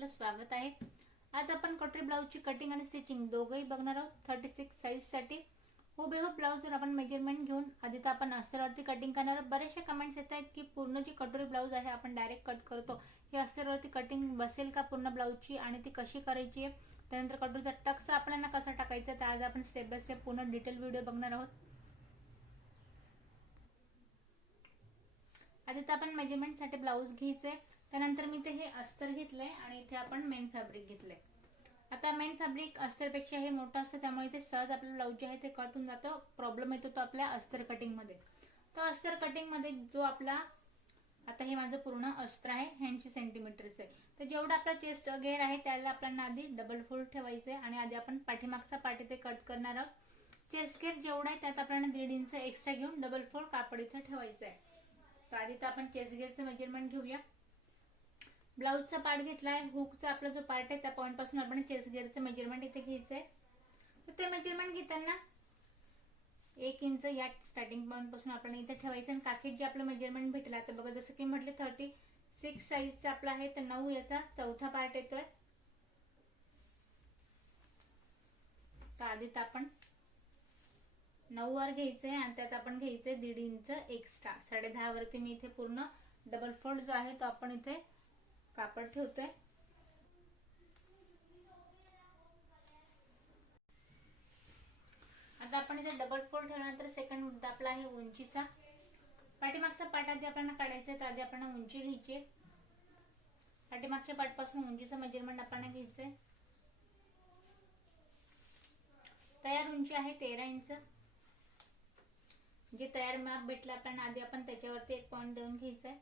आपलं स्वागत आहे। आज आपण कटोरी ब्लाउजची कटिंग आणि स्टिचिंग दोघंही बघणार आहोत। 36 साईजसाठी हुबेहूब ब्लाउजवर आपण मेजरमेंट घेऊन आधी तर आपण अस्तरवरती कटिंग करणार आहोत। बरेचसे कमेंट्स येत आहेत की पूर्ण जी कटोरी ब्लाउज आहे आपण डायरेक्ट कट करतो, हे अस्तरवरती कटिंग बसेल का पूर्ण ब्लाउजची आणि ती कशी करायची आहे, त्यानंतर कटोरीचा टक्स आपल्याला कसा टाकायचा, तर आज आपण स्टेप बाय स्टेप पूर्ण डिटेल व्हिडिओ बघणार आहोत। आधी तर आपण मेजरमेंटसाठी ब्लाउज घ्यायचे, त्यानंतर मी ते हे अस्तर घेतलंय आणि इथे आपण मेन फॅब्रिक घेतलंय। आता मेन फॅब्रिक अस्तरपेक्षा हे मोठं असतं, त्यामुळे ते सहज आपलं ब्लाउज जे आहे ते कट होऊन जातं। प्रॉब्लेम येतो तो आपल्या अस्तर कटिंग मध्ये। तर अस्तर कटिंग मध्ये जो आपला आता हे माझं पूर्ण अस्तर आहे 80 सेंटीमीटरचं आहे, तर जेवढा आपला चेस्ट घेर आहे त्याला आपल्याला आधी डबल फोल्ड ठेवायचं आहे आणि आधी आपण पाठीमागचा पार्ट इथे कट करणार आहोत। चेस्ट घेर जेवढा आहे त्यात आपल्याला 1.5 इंच एक्स्ट्रा घेऊन डबल फोल्ड कापड इथे ठेवायचं आहे। तर आधी तर आपण चेस्ट घेरचं मेजरमेंट घेऊया। ब्लाउजचा पार्ट घेतलाय, हुकचा आपला जो पार्ट आहे त्या पॉइंट पासून आपण चेस्ट घेरचं मेजरमेंट इथे घ्यायचंय। तर ते मेजरमेंट घेताना 1 इंच या स्टार्टिंग पॉइंट पासून आपण इथे ठेवायचं आणि काखेत जे आपलं मेजरमेंट भेटलं, आता बघा जसं की म्हटले 36 साईजचा आपला आहे, तर 9 याचा चौथा पार्ट येतोय। तर आधी तर आपण 9 वर घ्यायचंय आणि त्यात आपण घ्यायचंय 1.5 इंच एक्स्ट्रा। 10.5 वरती मी इथे पूर्ण डबल फोल्ड जो आहे तो आपण इथे कापड ठेवतोय। आता आपण इथे डबल फोल्ड ठेवल्यानंतर सेकंड मुद्दा आपला आहे उंचीचा। पाठीमागचा पार्ट आधी आपल्याला काढायचा आहे, तर आधी आपण उंची घ्यायची। पाठीमागच्या पार्ट पासून उंचीचं मेजरमेंट आपल्याला घ्यायचंय। तयार उंची आहे 13 इंच। जे तयार माप भेटलं आपल्याला आधी आपण त्याच्यावरती एक पॉइंट देऊन घ्यायचंय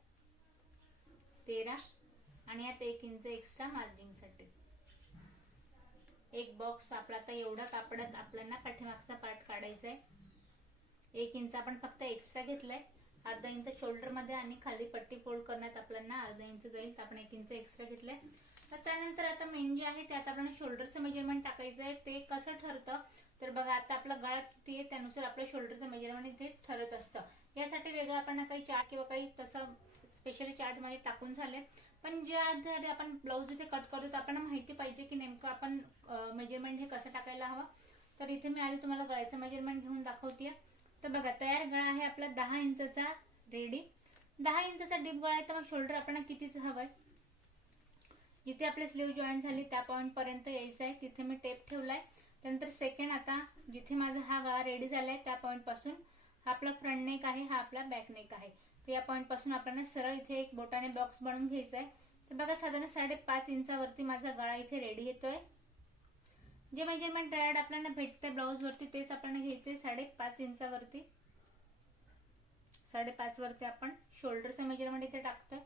13 आणि यात 1 इंच एक्स्ट्रा मार्जिंग साठी। एक बॉक्स आपला आता एवढा कापडात आपल्याला पाठीमागचा पार्ट काढायचा आहे। 1 इंच आपण फक्त एक्स्ट्रा घेतलाय, अर्धा इंच शोल्डर मध्ये आणि खाली पट्टी फोल्ड करण्यात आपल्याला अर्धा इंच जाईल, तर आपण 1 इंच एक्स्ट्रा घेतलाय। तर त्यानंतर आता मेन जे आहे त्यात आपल्याला शोल्डरचं मेजरमेंट टाकायचं आहे। ते कसं ठरतं तर बघा, आता आपला गळा किती आहे त्यानुसार आपल्या शोल्डरचं मेजरमेंट इथे ठरत असतं। यासाठी वेगळं आपण काही चार्ट किंवा काही तसं स्पेशली चार्ट मध्ये टाकून झाले, पण ज्या आधी आपण ब्लाउज इथे कट करतो आपल्याला माहिती पाहिजे की नेमकं आपण मेजरमेंट हे कसं टाकायला हवं। तर इथे मी आधी तुम्हाला गळ्याचं मेजरमेंट घेऊन दाखवते। तर बघा, तयार गळा आहे आपला 10 इंचचा रेडी। 10 इंचचा डीप गळा आहे, तर मग शोल्डर आपल्याला कितीच हवंय, जिथे आपली स्लीव जॉईंट झाली त्या पॉइंट पर्यंत यायचं आहे, तिथे मी टेप ठेवलाय। त्यानंतर सेकंड आता जिथे माझा हा गळा रेडी झालाय त्या पॉइंट पासून हा आपला फ्रंट नेक आहे, हा आपला बॅक नेक आहे, तर या पॉइंट पासून आपल्याला सरळ इथे एक बोटाने बॉक्स बनवून घ्यायचा आहे। तर बघा, साधारण 5.5 इंचावरती माझा गळा इथे रेडी येतोय। जे मेजरमेंट तयार आपल्याला भेटते ब्लाउज वरती तेच आपल्याला घ्यायचे 5.5 इंचावरती। 5.5 वरती आपण शोल्डरचं मेजरमेंट इथे टाकतोय।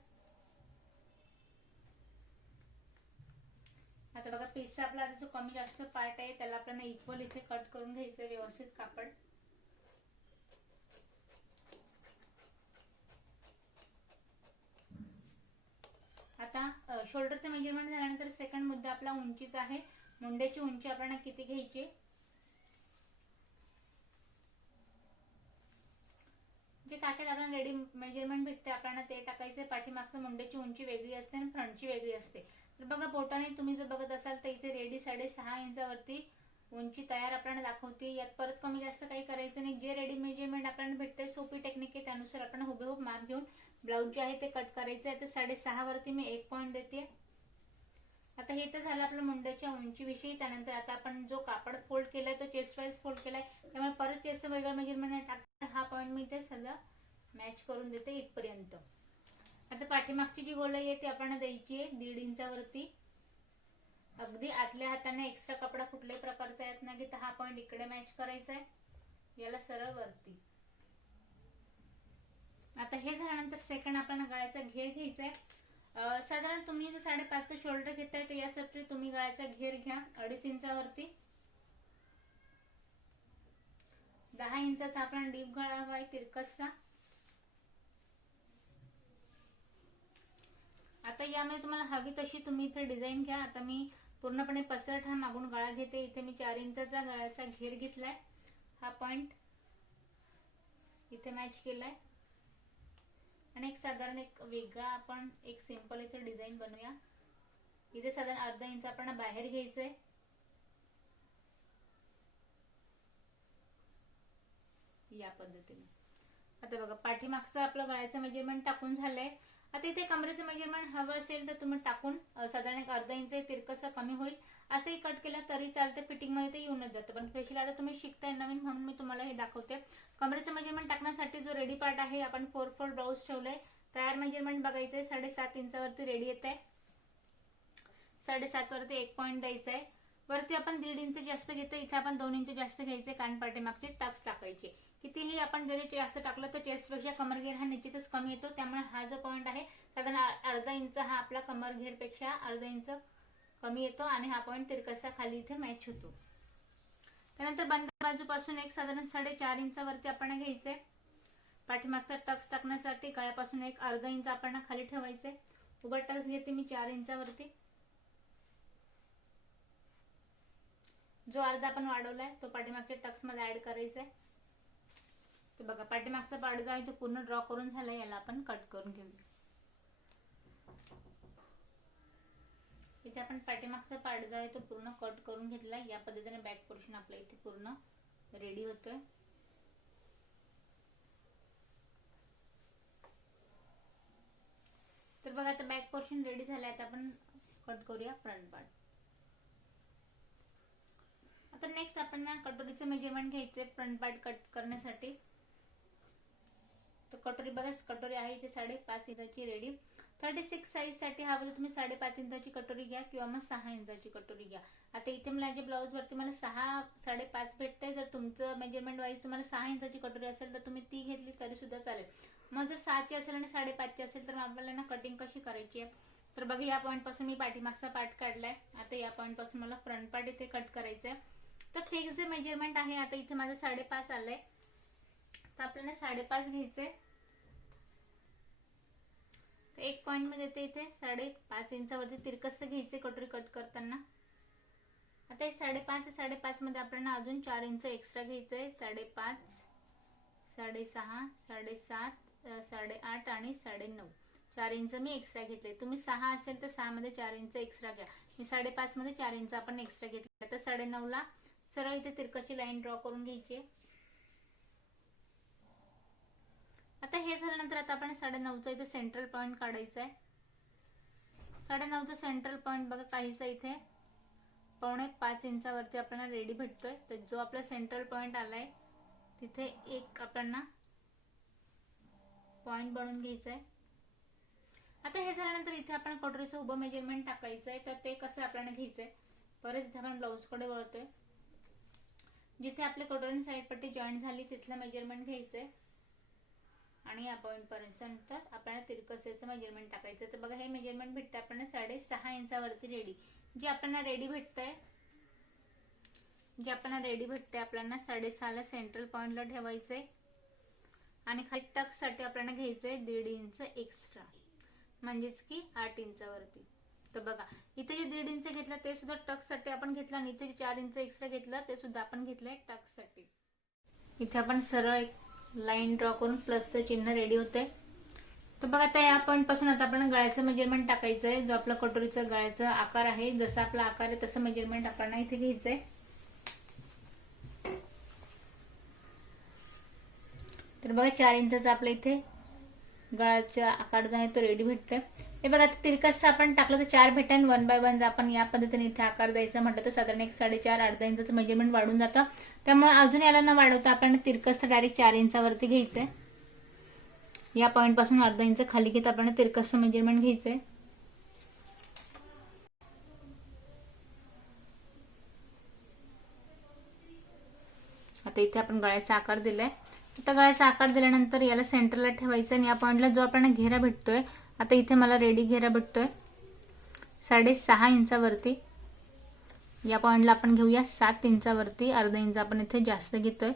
आता बघा, पीसचा आपला जो कमी जास्त पार्ट आहे त्याला आपल्याला इक्वल इथे कट करून घ्यायचं व्यवस्थित कापड। आता शोल्डरचं मेजरमेंट झाल्यानंतर सेकंड मुद्दा आपला उंचीचा आहे। मुंड्याची उंची आपल्याला किती घ्यायची, जे काकेत आपल्याला रेडी मेजरमेंट भेटते आपल्याला ते टाकायचे। पाठीमागचं मुंड्याची उंची वेगळी असते आणि फ्रंटची वेगळी असते। तर बघा, बोटाने तुम्ही जर बघत असाल तर इथे रेडी 6.5 इंचावरती उंची तयार आपल्याला दाखवते। यात परत कमी जास्त काही करायचं नाही। जे रेडी मेजरमेंट आपल्याला भेटते सोपी टेक्निक आहे, त्यानुसार आपण हुबेहूब माप घेऊन ब्लाउज जे आहे ते कट करायचं आहे। तर 6.5 वरती मी एक पॉइंट देते। आता हे तर झालं आपलं मुंड्याच्या उंचीविषयी। त्यानंतर आता आपण जो कापड फोल्ड केलाय तो चेस्ट वाईज फोल्ड केलाय, त्यामुळे परत चेस्टचं वेगळं मेजरमेंट टाकते। हा पॉइंट मी ते सगळं मॅच करून देते इथपर्यंत। आता पाठीमागची जी गोलाई आहे ती आपण द्यायची आहे 1.5 इंचावरती। अगदी आतल्या हाताने एक्स्ट्रा कपडा कुठल्याही प्रकारचा येत नाही, तर हा पॉइंट इकडे मॅच करायचा आहे, याला सरळ वरती। आता हे झाल्यानंतर सेकंड आपल्याला गळ्याचा घेर घ्यायचा आहे। साधारण तुम्ही जर 5.5चं शोल्डर घेताय तर यासाठी तुम्ही गळ्याचा घेर घ्या 2.5 इंचावरती। 10 इंचाचा आपला डीप गळा हवा आहे तिरकसचा। आता यामध्ये तुम्हाला हवी तशी तुम्ही इथे डिझाईन घ्या। आता मी पूर्णपणे पसरट हा मागून गळा घेते। इथे मी 4 इंचाचा गळ्याचा घेर घेतलाय, हा पॉइंट इथे मॅच केलाय आणि एक साधारण एक वेगळा आपण एक सिंपल इथे डिझाईन बनवूया। इथे साधारण अर्धा इंच आपण बाहेर घ्यायचंय. या पद्धतीने. आता बघा पाठीमागचं आपलं गळ्याचं मेजरमेंट टाकून झालंय. आता इथे कमरेचं मेजरमेंट हवं असेल तर तुम्ही टाकून साधारण एक अर्धा इंच तिरकसं कमी होईल असंही कट केलं तरी चालतं. फिटिंगमध्ये ते येऊनच जातं. पण स्पेशली आता तुम्ही शिकताय नवीन म्हणून मी तुम्हाला हे दाखवते. कमरेचं मेजरमेंट टाकण्यासाठी जो रेडी पार्ट आहे आपण 4/4 ब्लाऊज ठेवलंय. तयार मेजरमेंट बघायचंय. 7.5 इंचावरती रेडी येत आहे. 7.5 वरती 1 पॉईंट द्यायचा आहे. वरती आपण 1.5 इंच जास्त घेतो. इथे आपण 2 इंच जास्त घ्यायचे. कान पाठीमागचे टक्स टाकायचे. कितीही आपण जरी जास्त टाकलं तर चेस्टपेक्षा कमरघेर हा निश्चितच कमी येतो. त्यामुळे हा जो पॉईंट आहे साधारण अर्धा इंच हा आपला कमरघेरपेक्षा अर्धा इंच कमी येतो आणि हा पॉईंट तिरकसा खाली इथे मॅच होतो. त्यानंतर बंद बाजूपासून एक साधारण 4.5 इंचावरती आपण घ्यायचंय. पाठीमागचा टक्स टाकण्यासाठी गळ्यापासून एक अर्धा इंच आपण खाली ठेवायचंय. उभा टक्स घेते मी 4 इंचावरती. जो अर्धा आपण वाढवलाय तो पाठीमागच्या टक्स मध्ये ऍड करायचा आहे. तर बघा पाठीमागचा पार्ट जो आहे तो पूर्ण ड्रॉ करून झालाय. याला आपण कट करून घेऊया. इथे आपण पाठीमागचा पार्ट जो आहे तो पूर्ण कट करून घेतलाय. या पद्धतीने बॅक पोर्शन आपल्या इथे पूर्ण रेडी होतोय. तर बघा आता बॅक पोर्शन रेडी झालाय. आता आपण कट करूया फ्रंट पार्ट. आता नेक्स्ट आपण ना कटोरीचं मेजरमेंट घ्यायचंय फ्रंट पार्ट कट करण्यासाठी. तर कटोरी बघा कटोरी आहे इथे 5.5 इंचाची रेडी. 36 साईज साठी हवं तर तुम्ही 5.5 इंचाची कटोरी घ्या किंवा मग 6 इंचाची कटोरी घ्या. आता इथे माझ्या ब्लाऊज वरती मला 6.5 भेटते. जर तुमचं मेजरमेंट वाईज तुम्हाला 6 इंचाची कटोरी असेल तर तुम्ही ती घेतली तरी सुद्धा चालेल. मग जर 6ची असेल आणि 5.5ची असेल तर आपल्याला ना कटिंग कशी करायची आहे. तर बघा या पॉईंट पासून मी पाठीमागचा पार्ट काढलाय. आता या पॉईंट पासून मला फ्रंट पार्ट इथे कट करायचा आहे. तर फिक्स जे मेजरमेंट आहे आता इथे माझं 5.5 आलंय. तर आपल्याला 5.5 घ्यायचंय. तर एक पॉईंट मध्ये येते इथे 5.5 इंचावरती तिरकस घ्यायचे कटोरी कट करताना. आता 5.5 मध्ये आपल्याला अजून 4 इंच एक्स्ट्रा घ्यायचंय. 5.5, 6.5, 7.5, 8.5 आणि 9.5 4 इंच मी एक्स्ट्रा घेतले. तुम्ही 6 असेल तर 6 मध्ये 4 इंच एक्स्ट्रा घ्या. मी 5.5 मध्ये 4 इंच आपण एक्स्ट्रा घेतले. तर 9.5 ला सरळ इथे तिरकशी लाईन ड्रॉ करून घ्यायची. आता हे झाल्यानंतर आता आपण 9.5चा इथे सेंट्रल पॉईंट काढायचा आहे. 9.5चा सेंट्रल पॉईंट बघा काहीसा इथे 4.5 इंचावरती आपल्याला रेडी भेटतोय. तर जो आपला सेंट्रल पॉईंट आलाय तिथे एक आपल्याला पॉईंट बनवून घ्यायचा आहे. आता हे झाल्यानंतर इथे आपण कटोरीचं उभं मेजरमेंट टाकायचं आहे. तर ते कसं आपल्याला घ्यायचंय. परत इथे आपण ब्लाऊज कडे वळतोय. जिथे आपल्या कटोरी साईड पट्टी जॉईंट झाली तिथलं मेजरमेंट घ्यायचंय आणि या पॉईंट पर्यंत आपल्याला तिरकसेचं मेजरमेंट टाकायचं. तर बघा हे मेजरमेंट भेटतं आपल्याला 6.5 इंचावरती रेडी. जे आपल्याला रेडी भेटतंय आपल्याला 6.5 ला सेंट्रल पॉईंटला ठेवायचंय आणि खाली टक्स साठी आपल्याला घ्यायचंय 1.5 इंच एक्स्ट्रा म्हणजेच की 8 इंचावरती. तर बघा इथे जे 1.5 इंच घेतलं ते सुद्धा टक्स साठी आपण घेतलं आणि इथे 4 इंच एक्स्ट्रा घेतलं ते सुद्धा आपण घेतलंय टक्स साठी. इथे आपण सरळ एक लाईन ड्रॉ करून प्लसचं चिन्ह रेडी होतंय. तर बघा आता या पॉईंट पासून आता आपण गळ्याचं मेजरमेंट टाकायचं आहे. जो आपला कटोरीचा गळ्याचा आकार आहे जसा आपला आकार आहे तसं मेजरमेंट आपल्याला इथे घ्यायचंय. तर बघा 4 इंचाचा आपल्या इथे गळ्याचा आकार जो आहे तो रेडी भेटतोय. हे बघा तिरकस आपण टाकलं तर 4 भेटेन. 1 बाय 1 आपण या पद्धतीने इथे आकार द्यायचा म्हटलं तर साधारण एक 4.5 अर्धा इंचाचं मेजरमेंट वाढून जातं. त्यामुळे अजून याला न वाढवता आपण तिरकस डायरेक्ट 4 इंचावरती घ्यायचंय. या पॉईंट पासून अर्धा इंच खाली घेत आपण तिरकस मेजरमेंट घ्यायचंय. आता इथे आपण गळ्याचा आकार दिलाय. आता गळ्याचा आकार दिल्यानंतर याला सेंटरला ठेवायचं आणि या पॉईंटला जो आपल्याला घेरा भेटतोय आता इथे मला रेडी घेरा भेटतोय 6.5 इंचावरती. या पॉईंटला आपण घेऊया 7 इंचावरती. अर्धा इंच आपण इथे जास्त घेतोय.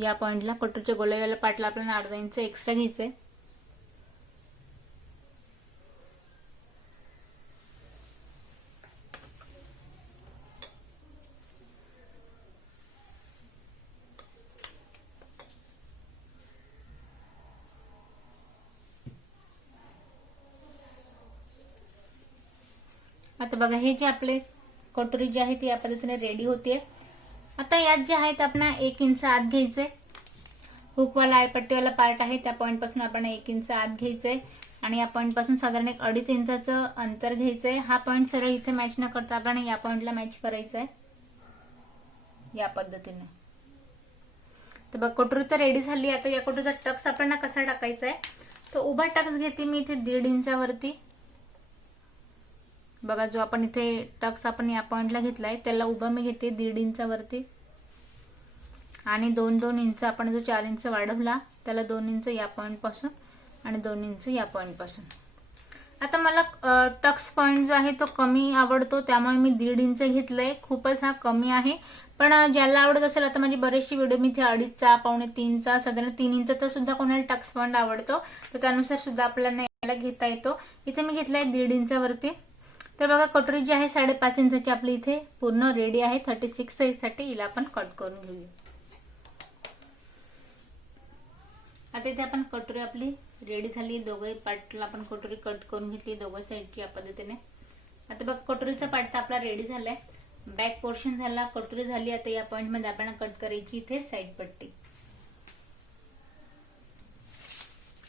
या पॉईंटला कटोरीच्या गोलाला पाटला आपल्याला अर्धा इंच एक्स्ट्रा घ्यायचंय. आता बघा हे जे आपले कटोरी जे आहे ती या पद्धतीने रेडी होते. आता यात जे आहेत आपण 1 इंच आत घ्यायचे. हुकवाला आयपट्टीवाला पार्ट आहे त्या पॉईंट पासून आपण 1 इंच आत घ्यायचंय आणि या पॉईंट पासून साधारण 1.5 इंचाचं अंतर घ्यायचंय. हा पॉईंट सरळ इथे मॅच न करता आपण या पॉईंटला मॅच करायचा आहे या पद्धतीने. तर बघ कटोरी तर रेडी झाली. आता या कटोरीचा टक्स आपल्याला कसा टाकायचा आहे, तो उभा टक्स घेते मी इथे 1.5 इंचावरती. बघा जो आपण इथे टक्स आपण या पॉइंटला घेतलाय त्याला उभा मी घेते 1.5 इंचावरती आणि 2-2 इंच आपण जो 4 इंच वाढवला त्याला 2 इंच या पॉइंट पासून आणि 2 इंच या पॉइंट पासून. आता मला टक्स पॉइंट जो आहे तो कमी आवडतो त्यामुळे मी 1.5 इंच घेतलंय. खूपच हा कमी आहे, पण ज्याला आवडत असेल, आता माझी बरेचशी व्हिडिओ मी इथे 2.5चा, 2.25चा, साधारण 3 इंचाचा सुद्धा कोणाला टक्स पॉइंट आवडतो तर त्यानुसार सुद्धा आपल्याला याला घेता येतो. इथे मी घेतलाय 1.5 इंचावरती. तर बघा कटोरी जी आहे 5.5 इंचाची आपली इथे पूर्ण रेडी आहे. 36 साईजसाठी हिला आपण कट करून घेऊया. आता इथे आपण कटोरी आपली रेडी झाली. दोघंही पार्टला आपण कटोरी कट करून घेतली दोघं साईडची या पद्धतीने. आता बघ कटोरीचा पार्ट तर आपला रेडी झालाय. बॅक पोर्शन झाला, कटोरी झाली. आता या पॉइंट मध्ये आपण कट करायची इथे साईड पट्टी.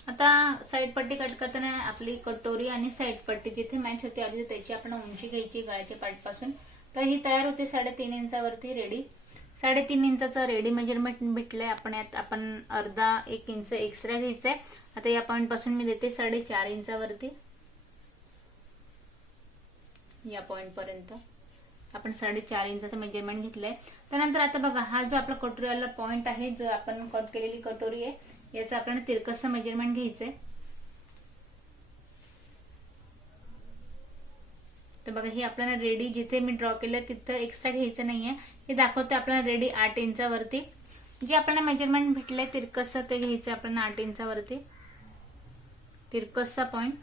आता साईड पट्टी कट करताना आपली कटोरी आणि साईड पट्टी जिथे मॅच होते आधी त्याची आपण उंची घ्यायची गळ्याच्या पार्ट पासून. तर ही तयार होते 3.5 इंचावरती रेडी. 3.5 इंचाचं रेडी मेजरमेंट भेटलंय. आपण यात आपण अर्धा 1 इंच एक्स्ट्रा घ्यायचंय. आता या पॉइंट पासून मी देते 4.5 इंचावरती. या पॉइंट पर्यंत आपण 4.5 इंचाचं मेजरमेंट घेतलंय. त्यानंतर आता बघा हा जो आपला कटोरीवाला पॉइंट आहे, जो आपण कट केलेली कटोरी आहे, याचं आपल्याला तिरकसं मेजरमेंट घ्यायचंय. तर बघा ही आपल्याला रेडी जिथे मी ड्रॉ केलं तिथं एक्स्ट्रा घ्यायचं नाहीये. हे दाखवते आपल्याला रेडी 8 इंचावरती. जे आपल्याला मेजरमेंट भेटलंय तिरकसं ते घ्यायचं आपल्याला 8 इंचावरती तिरकसचा पॉइंट.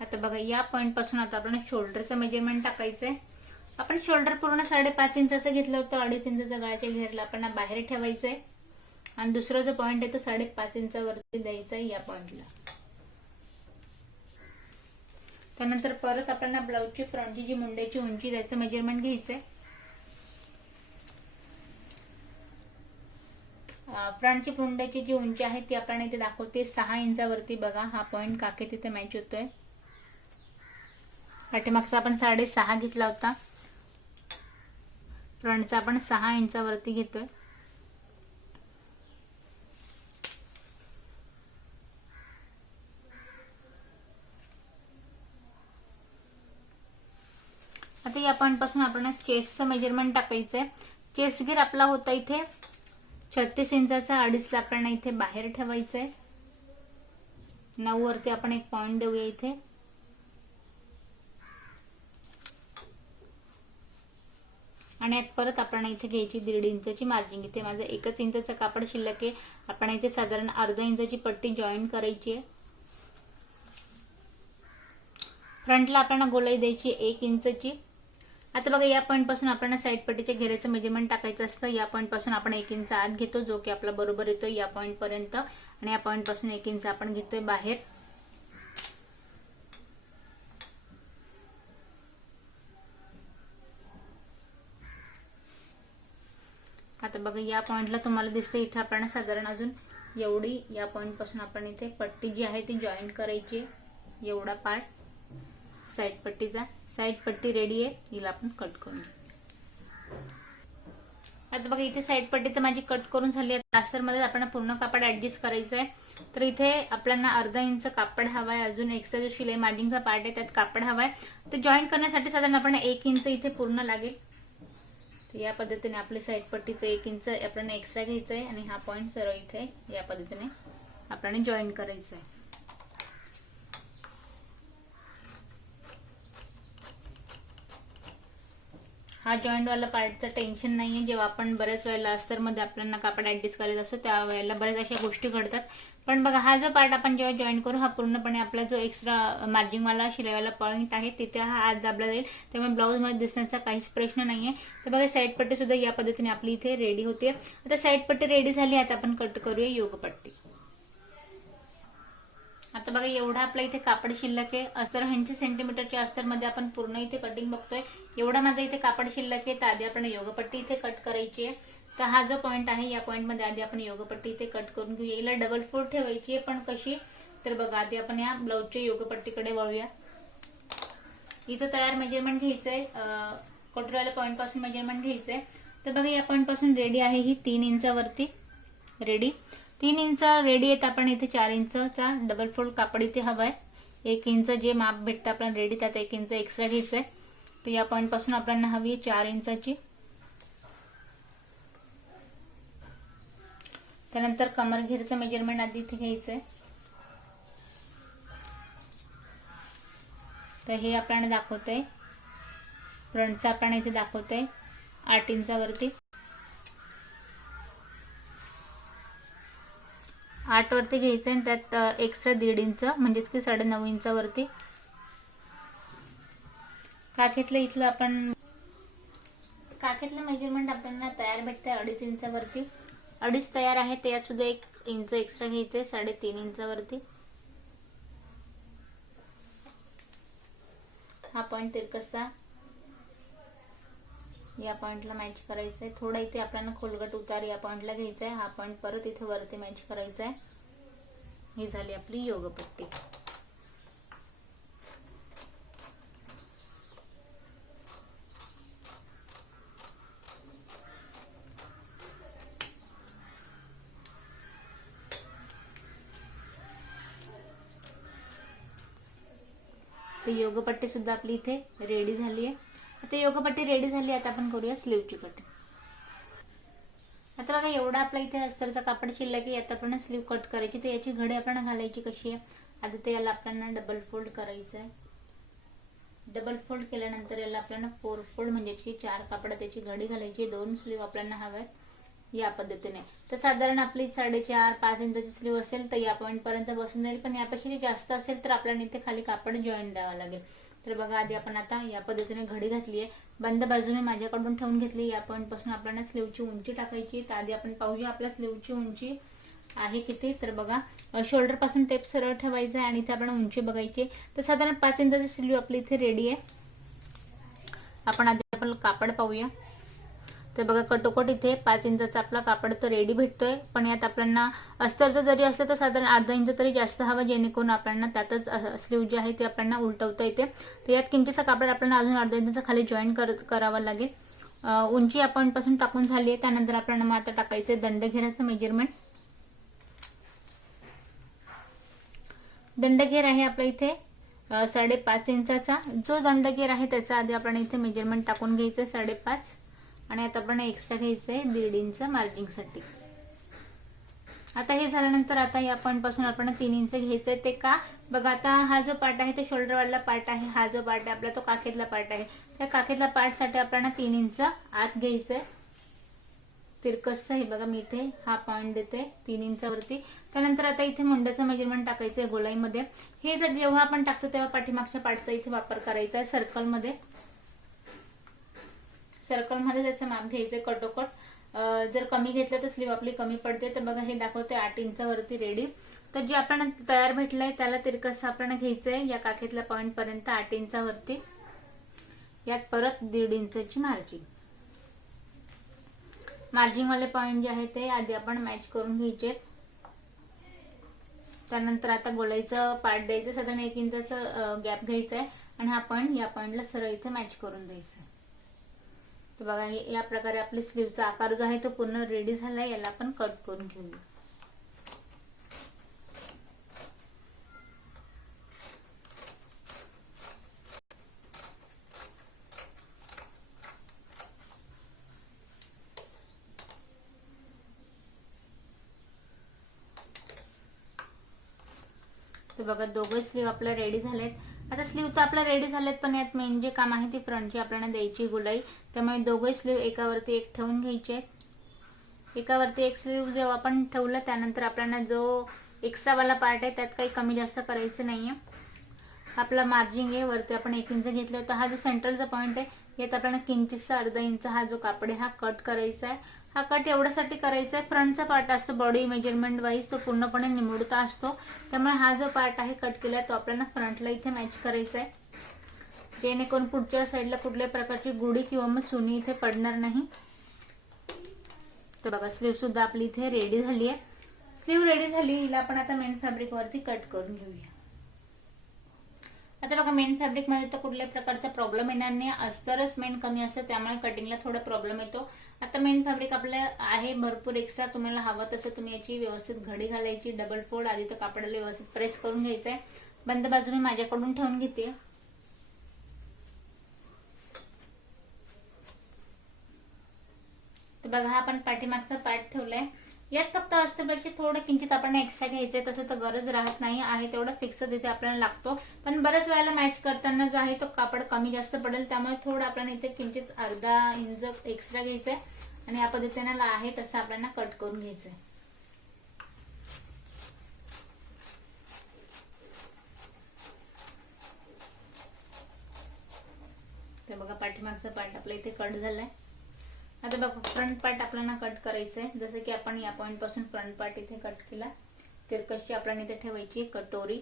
आता बघा या पॉइंट पासून आता आपण शोल्डरचं मेजरमेंट टाकायचंय. आपण शोल्डर पूर्ण 5.5 इंचाचं घेतलं होतं. 2.5 इंचाचा गळ्याच्या घेरला आपण बाहेर ठेवायचंय आणि दुसरा जो पॉइंट आहे तो 5.5 इंचावरती द्यायचा आहे या पॉइंटला. त्यानंतर परत आपण ब्लाऊजची फ्रंटची जी मुंड्याची उंची त्याचं मेजरमेंट घ्यायचंय. फ्रंटची मुंड्याची जी उंची आहे ती आपण इथे दाखवते 6 इंचावरती. बघा हा पॉइंट काके तिथे मॅच होतोय. पाठीमागचा आपण 6.5 घेतला होता. फ्रंटचा आपण 6 इंचावरती घेतोय. आता या पॉइंट पासून आपण चेस्टचं मेजरमेंट टाकायचंय. चेस्ट घेर आपला होता इथे 36 इंचाचा. 2.5ला आपल्याला इथे बाहेर ठेवायचंय. 9 वरती आपण एक पॉइंट देऊया इथे. आणि यात परत आपण इथे घ्यायची 1.5 इंचाची मार्जिंग. इथे माझं 1 इंचाचं कापड शिल्लक आहे. आपण इथे साधारण अर्धा इंचाची पट्टी जॉईन करायची आहे. फ्रंटला आपल्याला गोलाई द्यायची 1 इंचची. आता बघा या पॉइंट पासून आपण साईड पट्टीच्या घेऱ्याचं मेजरमेंट टाकायचं असतं. या पॉइंट पासून आपण 1 इंच आत घेतो जो की आपला बरोबर येतो या पॉइंट पर्यंत आणि या पॉइंट पासून 1 इंच आपण घेतोय बाहेर. आता बघा या पॉइंटला तुम्हाला दिसते इथे आपण साधारण अजून एवढी या पॉइंट पासून आपण इथे पट्टी जी आहे ती जॉईन करायची. एवढा पार्ट साईड पट्टीचा. साईड पट्टी रेडी आहे. हिला आपण कट करून घेऊ. आता बघा इथे साईड पट्टी तर माझी कट करून झाली. आता अस्तर मध्ये आपण पूर्ण कापड ऍडजस्ट करायचं आहे. तर इथे आपल्याला अर्धा इंच कापड हवाय. अजून एक्स्ट्रा जो शिलाई मार्जिंगचा पार्ट आहे त्यात कापड हवाय. तर जॉईन करण्यासाठी साधारण आपण 1 इंच इथे पूर्ण लागेल. या पद्धतीने आपले साईड पट्टीचं 1 इंच आपल्याला एक्स्ट्रा घ्यायचं आहे आणि हा पॉइंट सरळ इथे या पद्धतीने आपल्याला जॉईन करायचं आहे. हा जॉईंट वाला पार्टचं टेन्शन नाही आहे. जेव्हा आपण बऱ्याच वेळेला अस्तरमध्ये आपल्याला कापड ऍडजस्ट करायचं असतो त्यावेळेला बऱ्याच अशा गोष्टी घडतात. पण बघा हा जो पार्ट आपण जेव्हा जॉईन करू हा पूर्णपणे आपला जो एक्स्ट्रा मार्जिंगवाला शिलाईवाला पॉईंट आहे तिथे हा आत दाबला जाईल. त्यामुळे ब्लाऊजमध्ये दिसण्याचा काहीच प्रश्न नाही आहे. तर बघा साईड पट्टी सुद्धा या पद्धतीने आपली इथे रेडी होते. आता साईड पट्टी रेडी झाली. आता आपण कट करूया योगपट्टी. आता बघा एवढा आपला इथे कापड शिल्लक आहे. अस्तर 80 सेंटीमीटरच्या अस्तरमध्ये आपण पूर्ण इथे कटिंग बघतोय. एवढा माझा इथे कापड शिल्लक आहे. तर आधी आपण योगपट्टी इथे कट करायची आहे. तर हा जो पॉईंट आहे या पॉईंटमध्ये आधी आपण योगपट्टी इथे कट करून घेऊया. याला डबल फोल्ड ठेवायची आहे. पण कशी, तर बघा आधी आपण या ब्लाऊजच्या योगपट्टीकडे वळूया. हिचं तयार मेजरमेंट घ्यायचंय. कटोऱ्याला पॉईंट पासून मेजरमेंट घ्यायचंय. तर बघा या पॉईंट पासून रेडी आहे ही 3 इंचावरती रेडी. 3 इंच रेडी आहेत. आपण इथे 4 इंचचा डबल फोल्ड कापड इथे हवाय. 1 इंच जे माप भेटतं आपल्याला रेडी त्यात 1 इंच एक्स्ट्रा घ्यायचंय. तर या पॉईंट पासून आपल्याला हवी आहे 4 इंचाची. त्यानंतर कमर घेरचं मेजरमेंट आधी इथे घ्यायचंय. तर हे आपल्याला दाखवतंय फ्रंटचं आपल्याला इथे दाखवतंय 8 इंचावरती. 8 वरती घ्यायचं आणि त्यात एक्स्ट्रा 1.5 इंच म्हणजेच की 9.5 इंचावरती. काखेतलं इथलं आपण काखेतलं मेजरमेंट आपल्याला तयार भेटतंय 2.5 इंचावरती. 2.5 तयार आहे. त्यात सुद्धा 1 इंच एक्स्ट्रा घ्यायचंय 3.5 इंचावरती. हा पॉईंट तिरकसचा या पॉईंटला मॅच करायचा आहे. थोडा इथे आपल्याला खोलगट उतार या पॉईंटला घ्यायचा आहे. हा पॉईंट परत इथे वरती मॅच करायचा आहे. ही झाली आपली योगपट्टी. तर योगपट्टी सुद्धा आपली इथे रेडी झाली आहे. आता योगपट्टी रेडी झाली. आता आपण करूया स्लीवची कटिंग. आता बघा एवढा आपला इथे अस्तरचा कापड शिल्लक आहे. आता आपण स्लीव कट करायची. तर याची घडी आपल्याला घालायची कशी आहे, आधी ते याला आपल्याला डबल फोल्ड करायचं आहे. डबल फोल्ड केल्यानंतर याला आपल्याला 4 फोल्ड म्हणजे की 4 कापडात त्याची घडी घालायची. 2 स्लीव आपल्याला हव्यात या पद्धतीने. तर साधारण आपली 4.5-5 इंचाची स्लीव असेल तर या पॉईंट पर्यंत बसून जाईल. पण यापेक्षा जास्त असेल तर आपल्याला इथे खाली कापड जॉईन द्यावं लागेल. तर बघा आधी आपण आता या पद्धतीने घडी घातली आहे. बंद बाजूने माझ्याकडून ठेवून घेतली. या पॉईंट पासून आपल्याला स्लीवची उंची टाकायची. तर आधी आपण पाहूया आपल्या स्लीवची उंची आहे किती. तर बघा शोल्डर पासून टेप सरळ ठेवायचा आहे आणि इथे आपण उंची बघायची. तर साधारण 5 इंचाची स्लीव आपली इथे रेडी आहे. आपण आधी आपण कापड पाहूया. तर बघा कटोकट इथे 5 इंचाचा आपला कापड तर रेडी भेटतोय. पण यात आपल्याला अस्तरचं जरी असतं तर साधारण अर्धा इंच तरी जास्त हवं, जेणेकरून आपल्याला त्यातच स्लीव जी आहे ती आपल्याला उलटवता येते. तर यात किंचीचा कापड आपल्याला अजून अर्धा इंचाचा खाली जॉईन करावा लागेल. उंची आपण पासून टाकून झाली आहे. त्यानंतर आपल्याला मग आता टाकायचं दंडघेराचं मेजरमेंट. दंडघेर आहे आपल्या इथे 5.5 इंचाचा. जो दंडघेर आहे त्याचा आधी आपण इथे मेजरमेंट टाकून घ्यायचं 5.5. आणि आता आपण एक्स्ट्रा घ्यायचंय 1.5 इंच मार्जिंगसाठी. आता हे झाल्यानंतर आता या पॉईंट पासून आपण 3 इंच घ्यायचंय. ते का, बघा आता हा जो पार्ट आहे तो शोल्डर वाला पार्ट आहे. हा जो पार्ट आहे आपला तो काखेतला पार्ट आहे. त्या काखेतल्या पार्ट साठी आपल्याला 3 इंच आत घ्यायचंय तिरकसचं. हे बघा मी इथे हा पॉईंट देते 3 इंचावरती. त्यानंतर आता इथे मुंड्याचं मेजरमेंट टाकायचंय गोलाईमध्ये. हे जर जेव्हा आपण टाकतो तेव्हा पाठीमागच्या पार्टचा इथे वापर करायचा आहे. सर्कलमध्ये त्याचं माप घ्यायचंय कटोकट. जर कमी घेतलं तर स्लीव आपली कमी पडते. तर बघा हे दाखवतोय 8 इंचावरती रेडी. तर जे आपण तयार भेटलंय त्याला तिरकस आपल्याला घ्यायचंय या काखेतल्या पॉईंट पर्यंत 8 इंचावरती. यात परत 1.5 इंचाची मार्जिंग वाले पॉईंट जे आहे ते आधी आपण मॅच करून घ्यायचे. त्यानंतर आता गोलाईचं पार्ट द्यायचं. साधारण 1 इंचाचा गॅप घ्यायचा आहे आणि हा पॉईंट या पॉईंटला सरळ इथे मॅच करून द्यायचा. तर बघा या प्रकारे आपली स्लीवचा आकार जो आहे तो पूर्ण रेडी झालाय. याला आपण कट करून घेऊया. तर बघा दोघं स्लीव आपल्या रेडी झालेत. आता स्लीव तर आपल्या रेडी झालेत, पण यात मेन जे काम आहे ती फ्रंटची आपल्याला द्यायची गोलाई. त्यामुळे दोघंही स्लीव एकावरती एक ठेवून घ्यायचे. एकावरती एक स्लीव जेव्हा आपण ठेवलं त्यानंतर आपल्याला जो एक्स्ट्रावाला पार्ट आहे त्यात काही कमी जास्त करायचं नाही आहे. आपला मार्जिंग आहे वरती आपण 1 इंच घेतलं होतं. हा जो सेंट्रलचा पॉईंट आहे यात आपल्याला किंचितसा अर्धा इंच हा जो कापड आहे हा कट करायचा आहे. हा कट एवढ्यासाठी करायचा आहे, फ्रंटचा पार्ट असतो बॉडी मेजरमेंट वाईज तो पूर्णपणे निमुळता असतो. त्यामुळे हा जो पार्ट आहे कट केला तो आपल्याला फ्रंटला इथे मॅच करायचा आहे, जेणेकरून पुढच्या साईडला कुठल्याही प्रकारची गुढी किंवा मग सुनी इथे पडणार नाही. तर बघा स्लीव सुद्धा आपली इथे रेडी झाली आहे. स्लीव रेडी झाली, हिला आपण आता मेन फॅब्रिक वरती कट करून घेऊया. आता बघा मेन फॅब्रिक मध्ये तर कुठल्याही प्रकारचा प्रॉब्लेम येणार नाही, अस्तरच मेन कमी असतं त्यामुळे कटिंगला थोडा प्रॉब्लेम येतो. आता मेन फॅब्रिक आपलं आहे भरपूर एक्स्ट्रा, तुम्हाला हवं तसं तुम्ही याची व्यवस्थित घडी घालायची. डबल फोल्ड आधी तर कापडाला व्यवस्थित प्रेस करून घ्यायचं आहे. बंद बाजू मी माझ्याकडून ठेवून घेते. तर बघा हा आपण पाठीमागचा पार्ट ठेवलाय. यात फक्त अस्तरपेक्षा थोडं किंचित आपण एक्स्ट्रा घ्यायचंय, तसं तर गरज राहत नाही आहे, तेवढं फिक्स तिथे आपल्याला लागतो. पण बऱ्याच वेळेला मॅच करताना जो आहे तो कापड कमी जास्त पडेल, त्यामुळे थोडं आपल्याला इथे किंचित अर्धा इंच एक्स्ट्रा घ्यायचंय आणि या पद्धतीने आहे तसं आपल्याला कट करून घ्यायचंय. तर बघा पाठीमागचा पार्ट आपला इथे कट झालाय. आता बघा फ्रंट पार्ट आपल्याला कट करायचं आहे. जसं की आपण या पॉइंट पासून फ्रंट पार्ट इथे कट केला, तिरकसची आपल्याला इथे ठेवायची कटोरी.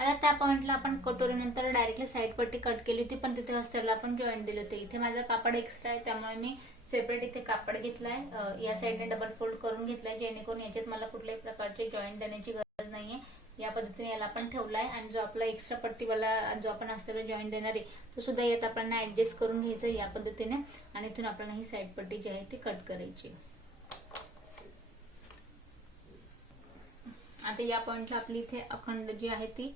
आता त्या पॉइंटला आपण कटोरीनंतर डायरेक्टली साईड पट्टी कट केली होती, पण तिथे अस्तरला आपण जॉईंट दिले होते. इथे माझं कापड एक्स्ट्रा आहे त्यामुळे मी सेपरेट इथे कापड घेतलाय, या साईडने डबल फोल्ड करून घेतलाय, जेणेकरून याच्यात मला कुठल्याही प्रकारचे जॉईंट देण्याची गरज नाहीये. या पद्धतीने याला आपण ठेवलाय आणि जो आपला एक्स्ट्रा पट्टीवाला जो आपण अस्तरला जॉईंट देणार आहे तो सुद्धा यात आपल्याला ऍडजस्ट करून घ्यायचा या पद्धतीने, आणि इथून आपल्याला ही साईड पट्टी जी आहे ती कट करायची. आता या पॉइंटला आपली इथे अखंड जी आहे ती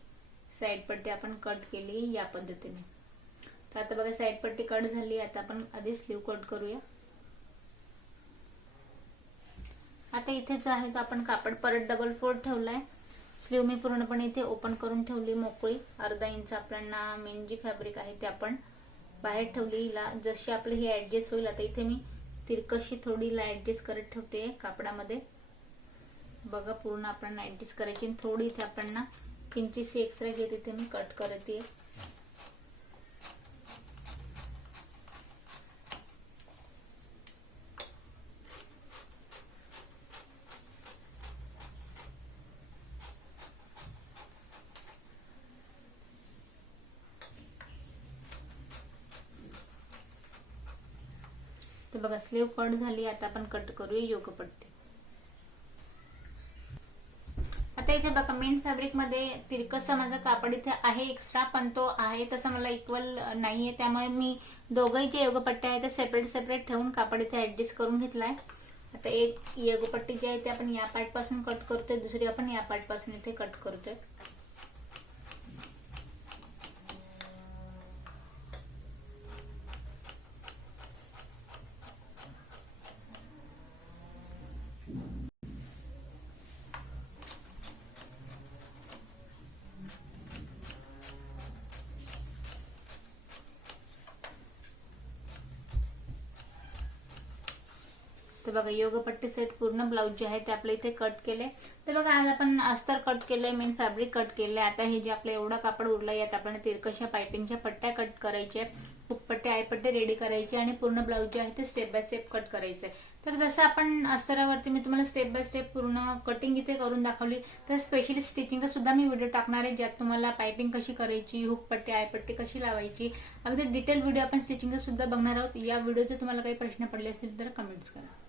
साईड पट्टी आपण कट केली या पद्धतीने. तर आता बघा साईड पट्टी कट झाली. आता आपण आधी स्लीव कट करूया. आता इथे जो आहे तो आपण कापड परत डबल फोल्ड ठेवलाय. स्लीव मी पूर्णपणे इथे ओपन करून ठेवली मोकळी. अर्धा इंच आपल्याला मेन जी फॅब्रिक आहे ते आपण बाहेर ठेवली. हिला जशी आपली ही ऍडजस्ट होईल, आता इथे मी तिरकशी थोडी हिला ऍडजस्ट करत ठेवते कापडामध्ये. बघा पूर्ण आपण ऍडजस्ट करायची, थोडी इथे आपल्याला किंचितशी एक्स्ट्रा घेत इथे मी कट करते. तर बघा स्लीव कट झाली. आता आपण कट करूया योगपट्टी. आता इथे बघा मेन फॅब्रिक मध्ये तिरकसा माझा कापड इथे आहे एक्स्ट्रा, पण तो आहे तसा मला इक्वल नाहीये, त्यामुळे मी दोघंही जे योगपट्टी आहे ते सेपरेट सेपरेट ठेवून कापड इथे ऍडजस्ट करून घेतलाय. आता एक योगपट्टी जी आहे ती आपण या पार्ट पासून कट करतोय, दुसरी आपण या पार्ट पासून इथे कट करतोय. तर बघा योगपट्टी सेट पूर्ण ब्लाउज जे आहे ते आपले इथे कट केले. तर बघा आज आपण अस्तर कट केलंय, मेन फॅब्रिक कट केलंय. आता हे जे आपलं एवढा कापड उरलाय यात आपण तिरकशा पाइपिंगच्या पट्ट्या कट करायच्या, हुकपट्टी आयपट्टी रेडी करायची आणि पूर्ण ब्लाउज जे आहे ते स्टेप बाय स्टेप कट करायचंय. तर जसं आपण अस्तरावरती मी तुम्हाला स्टेप बाय स्टेप पूर्ण कटिंग इथे करून दाखवली, तर स्पेशली स्टिचिंगचा सुद्धा मी व्हिडिओ टाकणार आहे, ज्यात तुम्हाला पाइपिंग कशी करायची, हुकपट्टी आयपट्टी कशी लावायची, अगदी डिटेल व्हिडिओ आपण स्टिचिंगचा सुद्धा बघणार आहोत. या व्हिडिओचे तुम्हाला काही प्रश्न पडले असतील तर कमेंट्स करा.